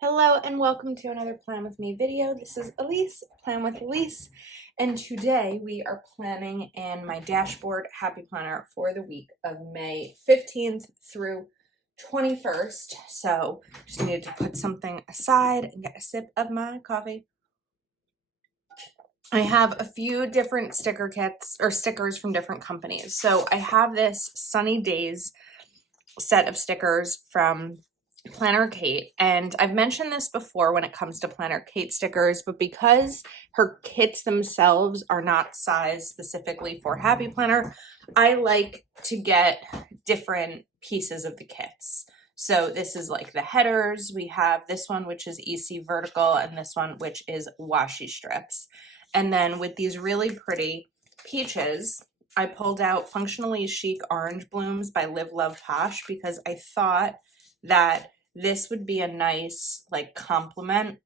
Hello and welcome to another Plan With Me video. This is Elise, Plan With Elise, and today we are planning in my dashboard happy planner for the week of May 15th through 21st. So just needed to put something aside and get a sip of my coffee. I have a few different sticker kits or stickers from different companies. So I have this Sunny Days set of stickers from Planner Kate, and I've mentioned this before when it comes to Planner Kate stickers, but because her kits themselves are not sized specifically for Happy Planner, I like to get different pieces of the kits. So this is like the headers. We have this one, which is EC vertical, and this one, which is washi strips. And then with these really pretty peaches, I pulled out Functionally Chic Orange Blooms by Live Love Posh because I thought that this would be a nice like complement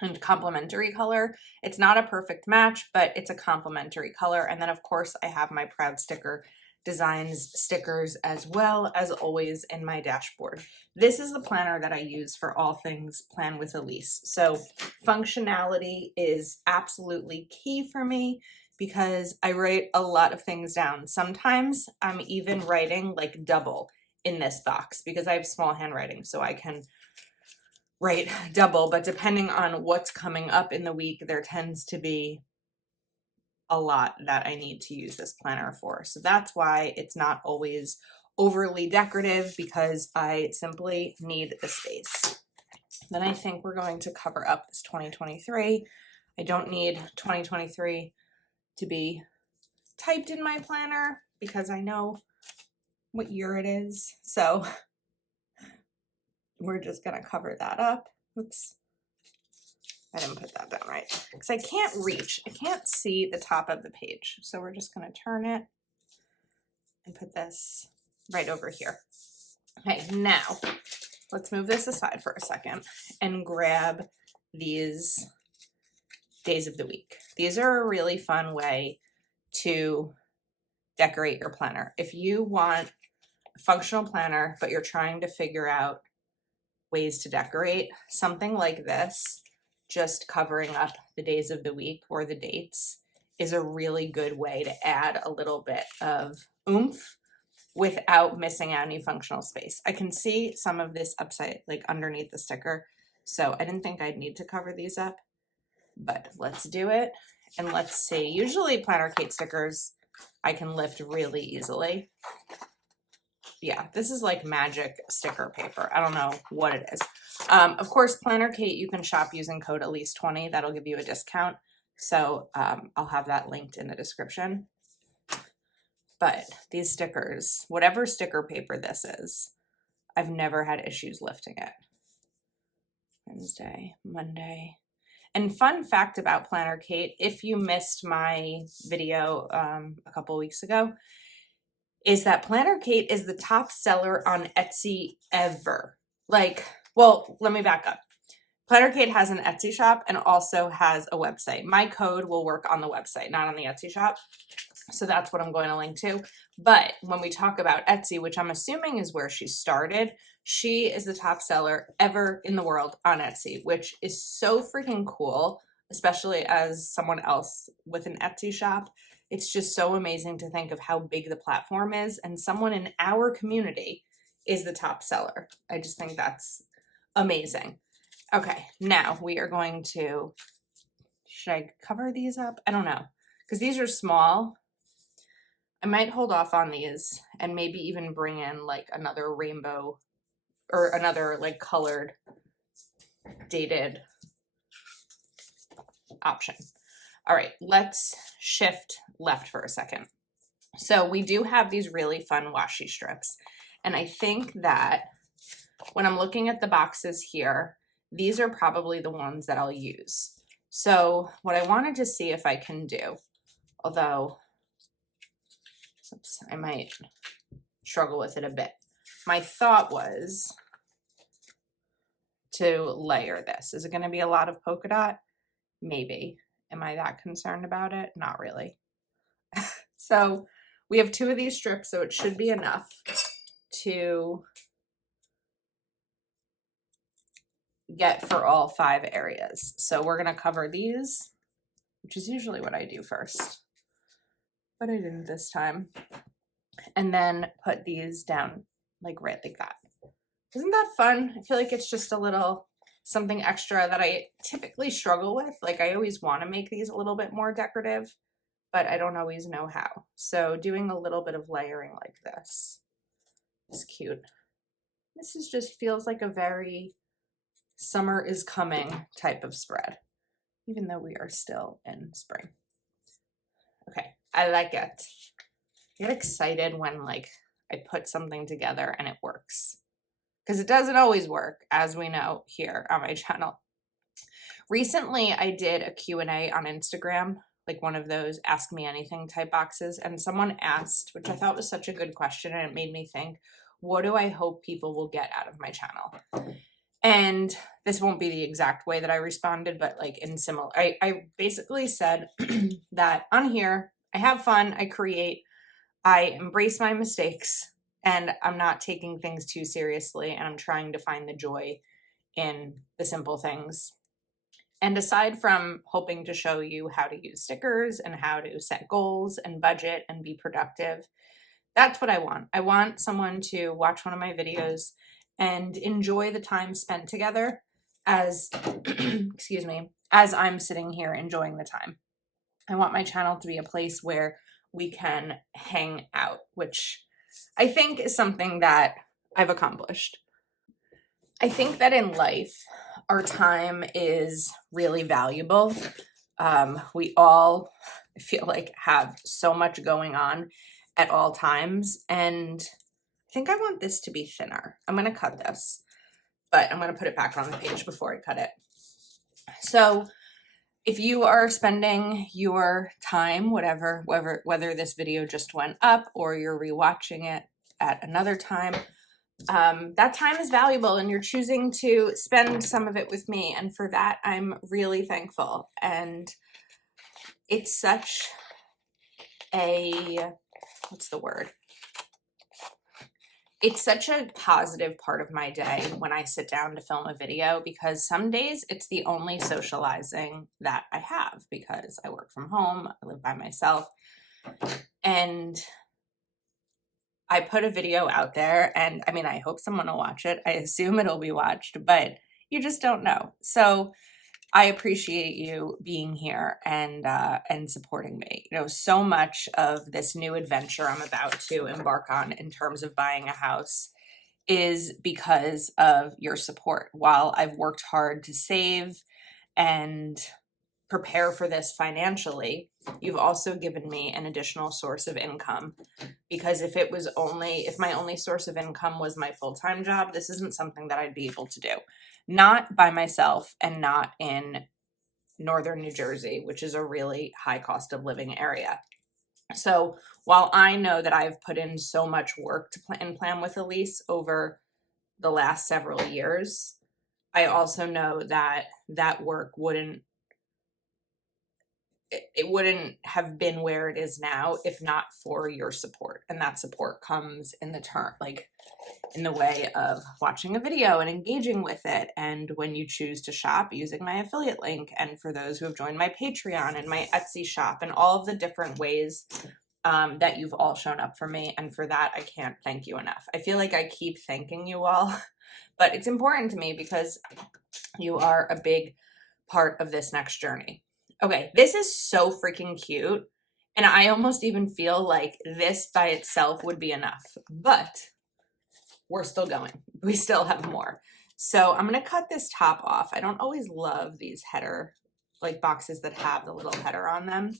and complementary color. It's not a perfect match, but it's a complementary color. And then of course I have my Proud Sticker Designs stickers as well as always in my dashboard. This is the planner that I use for all things Plan with Elise. So functionality is absolutely key for me because I write a lot of things down. Sometimes I'm even writing like double in this box because I have small handwriting, so I can write double, but depending on what's coming up in the week, there tends to be a lot that I need to use this planner for. So that's why it's not always overly decorative, because I simply need the space. Then I think we're going to cover up this 2023. I don't need 2023 to be typed in my planner because I know what year it is. So we're just gonna cover that up. Oops. I didn't put that down right because I can't reach. I can't see the top of the page. So we're just going to turn it and put this right over here. Okay, now let's move this aside for a second and grab these days of the week. These are a really fun way to decorate your planner. If you want a functional planner, but you're trying to figure out ways to decorate, something like this, just covering up the days of the week or the dates, is a really good way to add a little bit of oomph without missing out any functional space. I can see some of this upside, like underneath the sticker, so I didn't think I'd need to cover these up, but let's do it. And let's see, usually Planner Kate stickers I can lift really easily. Yeah, this is like magic sticker paper. I don't know what it is. Of course, Planner Kate, you can shop using code Elise20. That'll give you a discount. So I'll have that linked in the description. But these stickers, whatever sticker paper this is, I've never had issues lifting it. Wednesday, Monday. And fun fact about Planner Kate, if you missed my video a couple weeks ago, is that Planner Kate is the top seller on Etsy ever. Like, well, let me back up. Planner Kate has an Etsy shop and also has a website. My code will work on the website, not on the Etsy shop. So that's what I'm going to link to. But when we talk about Etsy, which I'm assuming is where she started, she is the top seller ever in the world on Etsy, which is so freaking cool, especially as someone else with an Etsy shop. It's just so amazing to think of how big the platform is, and someone in our community is the top seller. I just think that's amazing. Okay, now we are going to, should I cover these up? I don't know, because these are small. I might hold off on these and maybe even bring in like another rainbow or another like colored dated option. All right, let's shift left for a second. So we do have these really fun washi strips. And I think that when I'm looking at the boxes here, these are probably the ones that I'll use. So what I wanted to see if I can do, although oops, I might struggle with it a bit. My thought was to layer this. Is it going to be a lot of polka dot? Maybe. Am I that concerned about it? Not really. So we have 2 of these strips, so it should be enough to get for all 5 areas. So we're going to cover these, which is usually what I do first, but I didn't this time. And then put these down like right like that. Isn't that fun? I feel like it's just a little something extra that I typically struggle with. Like I always want to make these a little bit more decorative, but I don't always know how. So doing a little bit of layering like this is cute. This is just feels like a very summer is coming type of spread, even though we are still in spring. Okay, I like it. I get excited when like I put something together and it works, because it doesn't always work, as we know here on my channel. Recently, I did a Q&A on Instagram, like one of those ask me anything type boxes, and someone asked, which I thought was such a good question, and it made me think, what do I hope people will get out of my channel? And this won't be the exact way that I responded, but like in similar, I basically said that on here, I have fun, I create, I embrace my mistakes, and I'm not taking things too seriously, and I'm trying to find the joy in the simple things. And aside from hoping to show you how to use stickers and how to set goals and budget and be productive, that's what I want. I want someone to watch one of my videos and enjoy the time spent together as, excuse me, as I'm sitting here enjoying the time. I want my channel to be a place where we can hang out, which I think is something that I've accomplished. I think that in life, our time is really valuable. We all, I feel like, have so much going on at all times, and I think I want this to be thinner. I'm going to cut this, but I'm going to put it back on the page before I cut it. So if you are spending your time, whether this video just went up or you're rewatching it at another time, that time is valuable, and you're choosing to spend some of it with me. And for that, I'm really thankful. And it's such a, what's the word? It's such a positive part of my day when I sit down to film a video, because some days it's the only socializing that I have because I work from home, I live by myself, and I put a video out there, and I mean, I hope someone will watch it. I assume it'll be watched, but you just don't know. So I appreciate you being here and supporting me. You know, so much of this new adventure I'm about to embark on in terms of buying a house is because of your support. While I've worked hard to save and prepare for this financially, you've also given me an additional source of income, because if my only source of income was my full-time job, this isn't something that I'd be able to do. Not by myself, and not in northern New Jersey, which is a really high cost of living area. So while I know that I've put in so much work to plan with Elise over the last several years, I also know that that work wouldn't have been where it is now if not for your support. And that support comes in the way of watching a video and engaging with it, and when you choose to shop using my affiliate link, and for those who have joined my Patreon and my Etsy shop, and all of the different ways that you've all shown up for me. And for that, I can't thank you enough. I feel like I keep thanking you all, but it's important to me because you are a big part of this next journey. Okay, this is so freaking cute, and I almost even feel like this by itself would be enough, but we're still going. We still have more. So I'm going to cut this top off. I don't always love these header, like boxes that have the little header on them.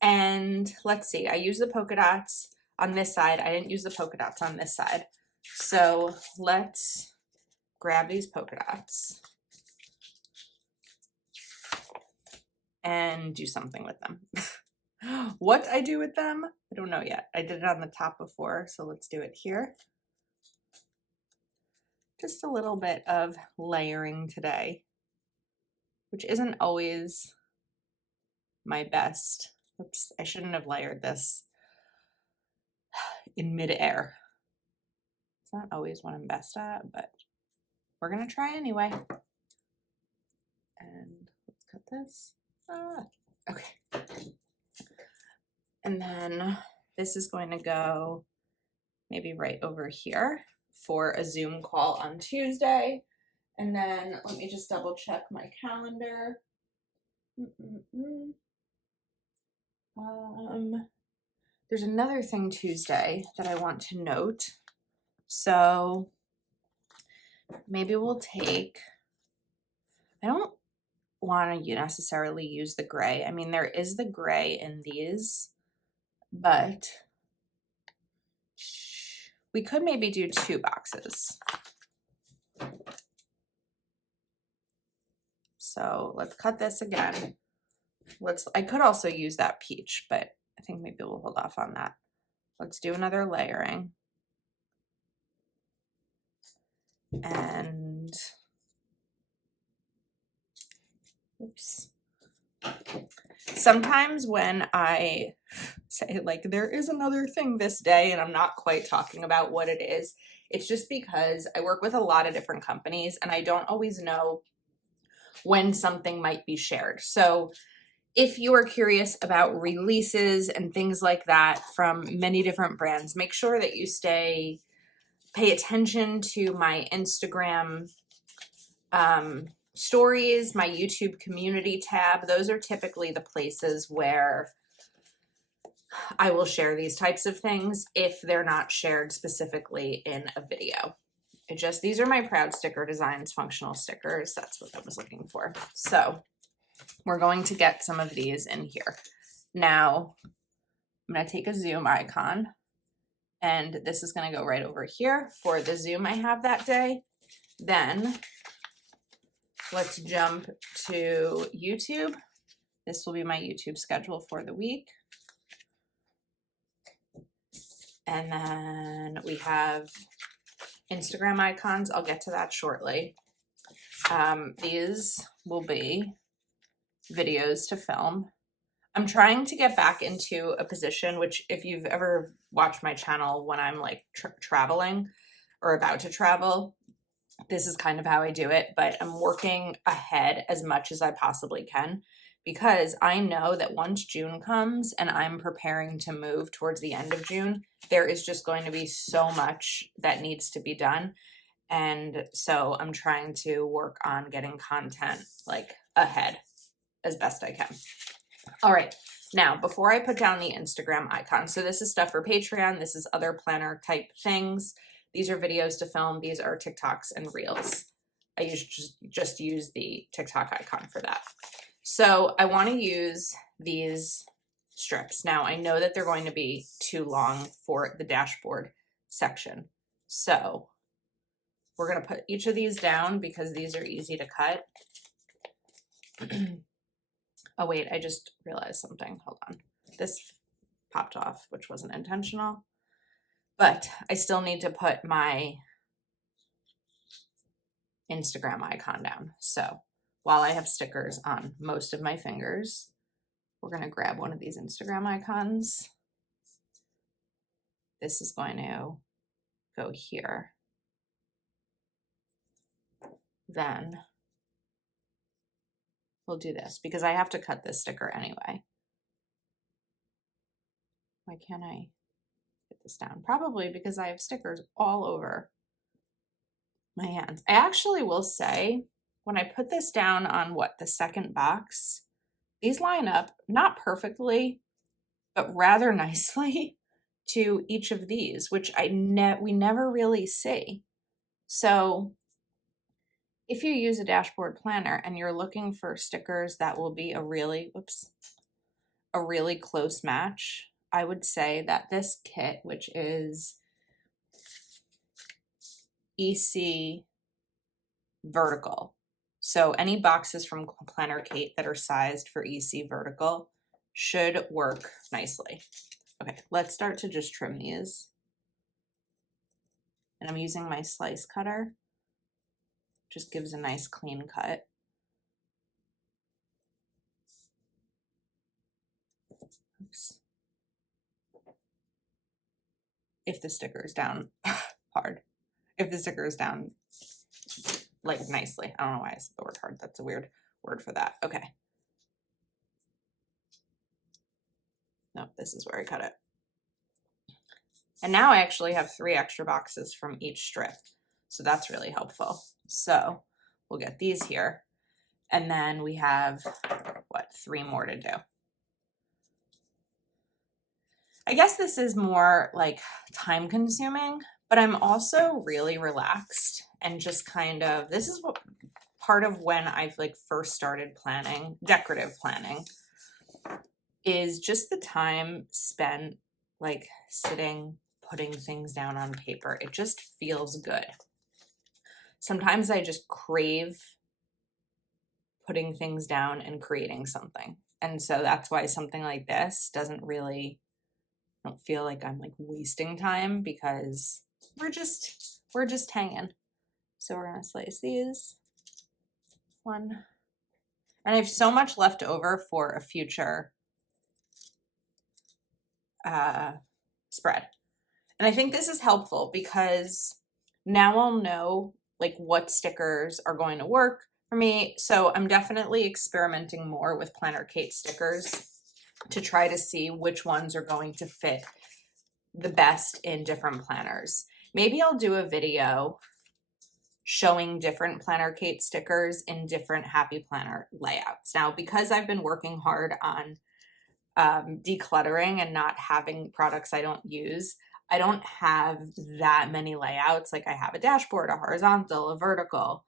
And let's see, I use the polka dots on this side. I didn't use the polka dots on this side. So let's grab these polka dots and do something with them. What I do with them, I don't know yet. I did it on the top before, so let's do it here. Just a little bit of layering today, which isn't always my best. Oops, I shouldn't have layered this in midair. It's not always what I'm best at, but we're gonna try anyway. And let's cut this. Okay. And then this is going to go maybe right over here for a Zoom call on Tuesday. And then let me just double check my calendar. There's another thing Tuesday that I want to note. So maybe we'll take, I don't want to necessarily use the gray. I mean, there is the gray in these, but we could maybe do 2 boxes. So let's cut this again. I could also use that peach, but I think maybe we'll hold off on that. Let's do another layering. And oops. Sometimes when I say like there is another thing this day and I'm not quite talking about what it is, it's just because I work with a lot of different companies and I don't always know when something might be shared. So if you are curious about releases and things like that from many different brands, make sure that you pay attention to my Instagram stories, my YouTube community tab. Those are typically the places where I will share these types of things if they're not shared specifically in a video. These are my Proud Sticker Designs functional stickers. That's what I was looking for. So we're going to get some of these in here. Now, I'm going to take a Zoom icon, and this is going to go right over here for the Zoom I have that day. Then let's jump to YouTube. This will be my YouTube schedule for the week. And then we have Instagram icons. I'll get to that shortly. These will be videos to film. I'm trying to get back into a position, which if you've ever watched my channel when I'm like traveling or about to travel, this is kind of how I do it, but I'm working ahead as much as I possibly can because I know that once June comes and I'm preparing to move towards the end of June, there is just going to be so much that needs to be done. And so I'm trying to work on getting content like ahead as best I can. All right, now before I put down the Instagram icon, so this is stuff for Patreon, this is other planner type things. These are videos to film, these are TikToks and Reels. I usually just use the TikTok icon for that. So I want to use these strips. Now I know that they're going to be too long for the dashboard section. So we're going to put each of these down because these are easy to cut. Oh wait, I just realized something. Hold on. This popped off, which wasn't intentional. But I still need to put my Instagram icon down. So while I have stickers on most of my fingers, we're going to grab one of these Instagram icons. This is going to go here. Then we'll do this because I have to cut this sticker anyway. Why can't I get this down? Probably because I have stickers all over my hands. I actually will say when I put this down on the second box, these line up not perfectly, but rather nicely to each of these, which we never really see. So if you use a dashboard planner and you're looking for stickers that will be a really close match, I would say that this kit, which is EC vertical. So any boxes from Planner Kate that are sized for EC vertical should work nicely. Okay, let's start to just trim these. And I'm using my slice cutter. Just gives a nice clean cut. Oops. If the sticker is down hard. If the sticker is down like nicely. I don't know why I said the word hard. That's a weird word for that. Okay. No, this is where I cut it. And now I actually have 3 extra boxes from each strip. So that's really helpful. So we'll get these here. And then we have, what, 3 more to do. I guess this is more like time consuming, but I'm also really relaxed and just kind of, this is what part of when I've like first started planning, decorative planning, is just the time spent like sitting, putting things down on paper. It just feels good. Sometimes I just crave putting things down and creating something. And so that's why something like this doesn't really, I don't feel like I'm like wasting time because we're just hanging. So we're gonna slice these. 1. And I have so much left over for a future spread. And I think this is helpful because now I'll know like what stickers are going to work for me. So I'm definitely experimenting more with Planner Kate stickers to try to see which ones are going to fit the best in different planners. Maybe I'll do a video showing different Planner Kate stickers in different Happy Planner layouts. Now, because I've been working hard on decluttering and not having products I don't use, I don't have that many layouts. Like I have a dashboard, a horizontal, a vertical,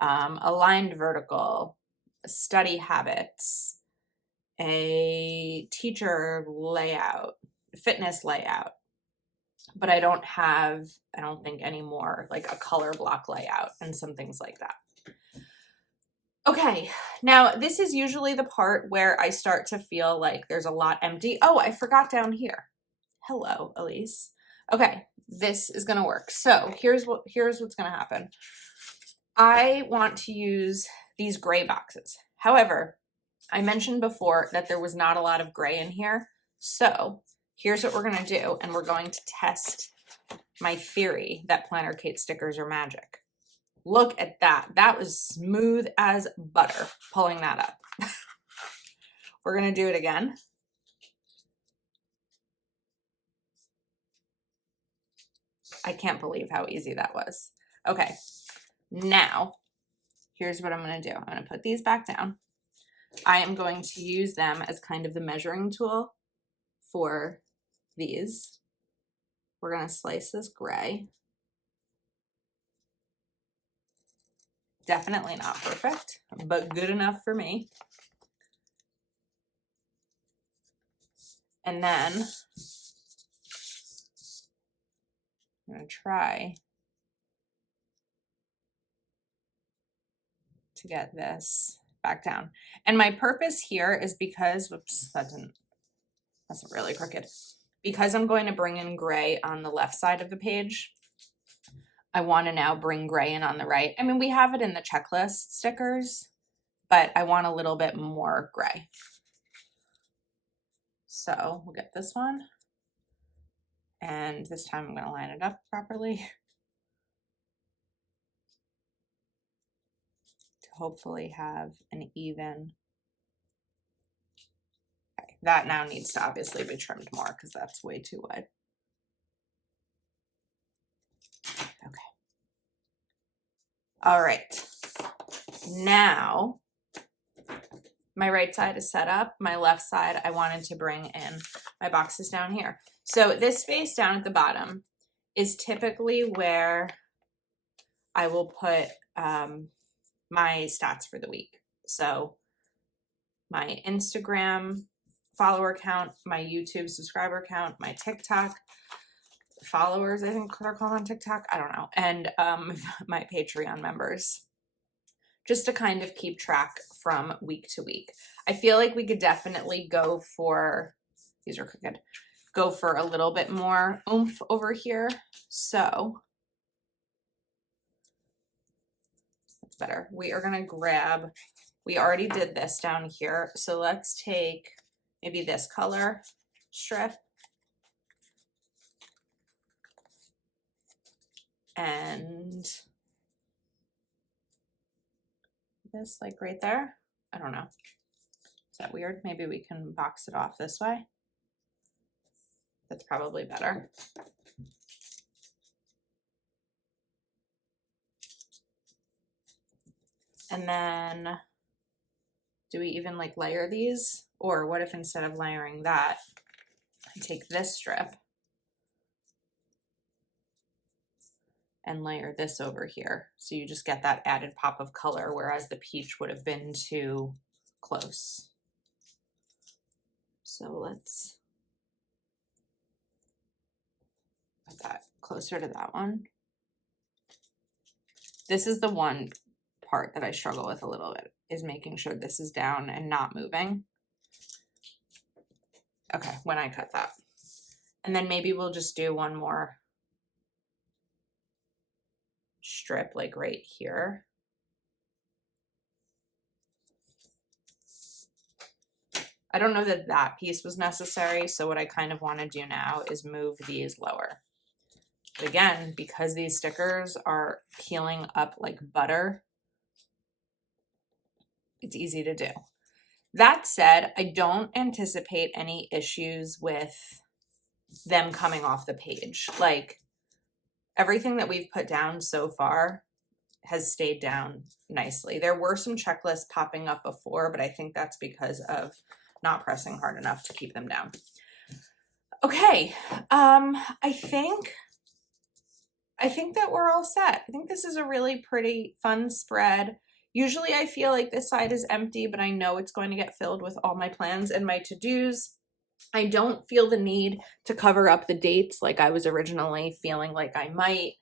aligned vertical, study habits, a teacher layout, fitness layout. But I don't have, I don't think anymore, like a color block layout and some things like that. Okay, now this is usually the part where I start to feel like there's a lot empty. Oh, I forgot down here. Hello, Elise. Okay, this is gonna work. So here's what's gonna happen. I want to use these gray boxes. However, I mentioned before that there was not a lot of gray in here. So here's what we're gonna do, and we're going to test my theory that Planner Kate stickers are magic. Look at that. That was smooth as butter, pulling that up. We're gonna do it again. I can't believe how easy that was. Okay, now here's what I'm gonna do. I'm gonna put these back down. I am going to use them as kind of the measuring tool for these. We're gonna slice this gray. Definitely not perfect, but good enough for me. And then I'm gonna try to get this back down. And my purpose here is because, whoops, that's really crooked. Because I'm going to bring in gray on the left side of the page, I want to now bring gray in on the right. I mean, we have it in the checklist stickers, but I want a little bit more gray. So we'll get this one. And this time I'm going to line it up properly to hopefully have an even. Okay, that now needs to obviously be trimmed more because that's way too wide. Okay. All right. Now my right side is set up. My left side, I wanted to bring in my boxes down here. So this space down at the bottom is typically where I will put my stats for the week. So my Instagram follower count, my YouTube subscriber count, my TikTok followers, I think they're called on TikTok, I don't know, and my Patreon members, just to kind of keep track from week to week. I feel like we could definitely go for, these are crooked, go for a little bit more oomph over here. So that's better. We are gonna grab, we already did this down here. So let's take maybe this color strip and this like right there. I don't know. Is that weird? Maybe we can box it off this way. That's probably better. And then do we even like layer these? Or what if instead of layering that, I take this strip and layer this over here. So you just get that added pop of color, whereas the peach would have been too close. So let's put that closer to that one. This is the one part that I struggle with a little bit, is making sure this is down and not moving. Okay, when I cut that. And then maybe we'll just do one more strip like right here. I don't know that that piece was necessary, so what I kind of want to do now is move these lower. But again, because these stickers are peeling up like butter, it's easy to do. That said, I don't anticipate any issues with them coming off the page. Like, everything that we've put down so far has stayed down nicely. There were some checklists popping up before, but I think that's because of not pressing hard enough to keep them down. Okay, I think that we're all set. I think this is a really pretty fun spread. Usually I feel like this side is empty, but I know it's going to get filled with all my plans and my to-dos. I don't feel the need to cover up the dates like I was originally feeling like I might,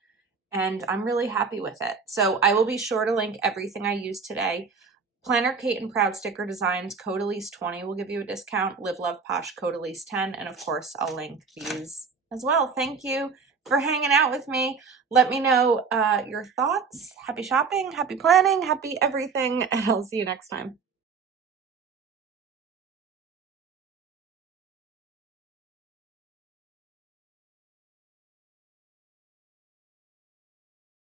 and I'm really happy with it. So I will be sure to link everything I used today. Planner Kate and Proud Sticker Designs, code Elise20 will give you a discount. Live Love Posh, code Elise10, and of course I'll link these as well. Thank you for hanging out with me. Let me know your thoughts. Happy shopping, happy planning, happy everything, and I'll see you next time.